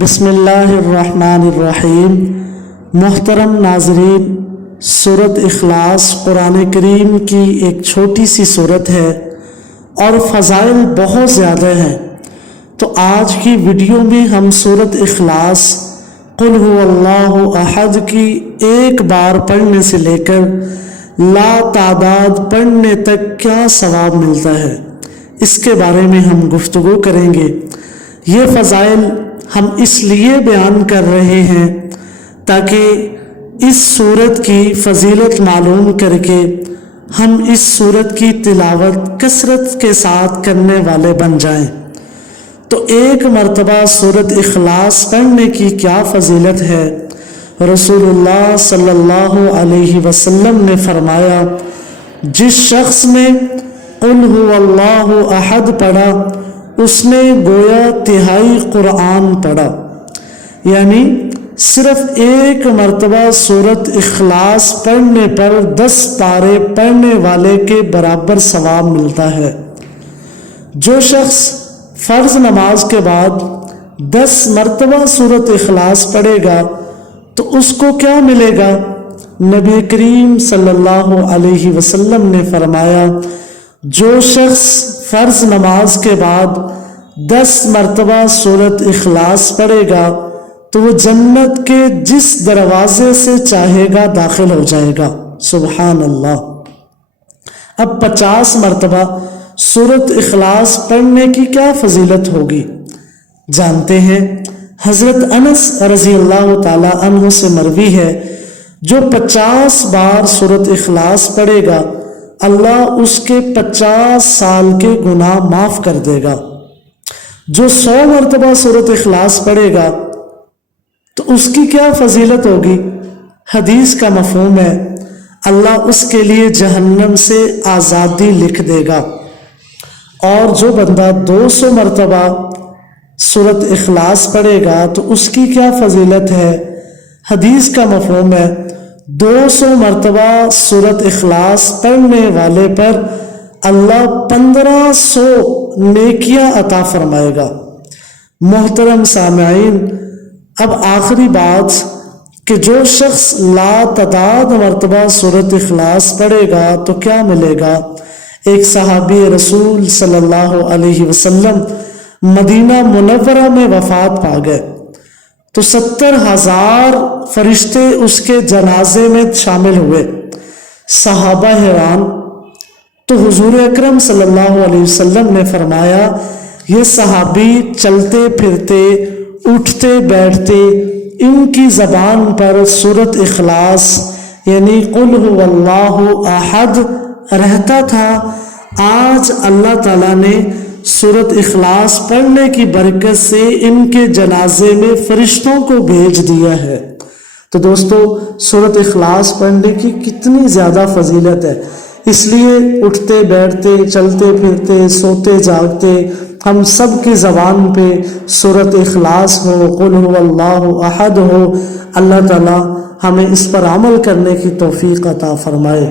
بسم اللہ الرحمن الرحیم۔ محترم ناظرین، سورۃ اخلاص قرآن کریم کی ایک چھوٹی سی سورت ہے اور فضائل بہت زیادہ ہیں۔ تو آج کی ویڈیو میں ہم سورۃ اخلاص قل هو اللہ احد کی ایک بار پڑھنے سے لے کر لا تعداد پڑھنے تک کیا ثواب ملتا ہے، اس کے بارے میں ہم گفتگو کریں گے۔ یہ فضائل ہم اس لیے بیان کر رہے ہیں تاکہ اس سورت کی فضیلت معلوم کر کے ہم اس سورت کی تلاوت کثرت کے ساتھ کرنے والے بن جائیں۔ تو ایک مرتبہ سورت اخلاص پڑھنے کی کیا فضیلت ہے؟ رسول اللہ صلی اللہ علیہ وسلم نے فرمایا، جس شخص نے قل هو اللہ احد پڑھا اس نے گویا تہائی قرآن پڑھا، یعنی صرف ایک مرتبہ سورت اخلاص پڑھنے پر 10 پارے پڑھنے والے کے برابر ثواب ملتا ہے۔ جو شخص فرض نماز کے بعد 10 مرتبہ سورت اخلاص پڑھے گا تو اس کو کیا ملے گا؟ نبی کریم صلی اللہ علیہ وسلم نے فرمایا، جو شخص فرض نماز کے بعد 10 مرتبہ سورت اخلاص پڑھے گا تو وہ جنت کے جس دروازے سے چاہے گا داخل ہو جائے گا۔ سبحان اللہ۔ اب 50 مرتبہ سورت اخلاص پڑھنے کی کیا فضیلت ہوگی جانتے ہیں۔ حضرت انس رضی اللہ تعالی عنہ سے مروی ہے، جو 50 بار سورت اخلاص پڑھے گا اللہ اس کے 50 سال کے گناہ معاف کر دے گا۔ جو 100 مرتبہ سورت اخلاص پڑھے گا تو اس کی کیا فضیلت ہوگی؟ حدیث کا مفہوم ہے اللہ اس کے لیے جہنم سے آزادی لکھ دے گا۔ اور جو بندہ 200 مرتبہ سورت اخلاص پڑھے گا تو اس کی کیا فضیلت ہے؟ حدیث کا مفہوم ہے 200 مرتبہ سورت اخلاص پڑھنے والے پر اللہ 1500 نیکیاں عطا فرمائے گا۔ محترم سامعین، اب آخری بات کہ جو شخص لا تعداد مرتبہ سورت اخلاص پڑھے گا تو کیا ملے گا؟ ایک صحابی رسول صلی اللہ علیہ وسلم مدینہ منورہ میں وفات پا گئے تو 70,000 فرشتے اس کے جنازے میں شامل ہوئے۔ صحابہ حیران، تو حضور اکرم صلی اللہ علیہ وسلم نے فرمایا، یہ صحابی چلتے پھرتے اٹھتے بیٹھتے ان کی زبان پر سورت اخلاص یعنی قل هو اللہ احد رہتا تھا۔ آج اللہ تعالیٰ نے سورت اخلاص پڑھنے کی برکت سے ان کے جنازے میں فرشتوں کو بھیج دیا ہے۔ تو دوستو، سورت اخلاص پڑھنے کی کتنی زیادہ فضیلت ہے، اس لیے اٹھتے بیٹھتے چلتے پھرتے سوتے جاگتے ہم سب کی زبان پہ سورت اخلاص ہو، قل هو اللہ احد ہو۔ اللہ تعالی ہمیں اس پر عمل کرنے کی توفیق عطا فرمائے۔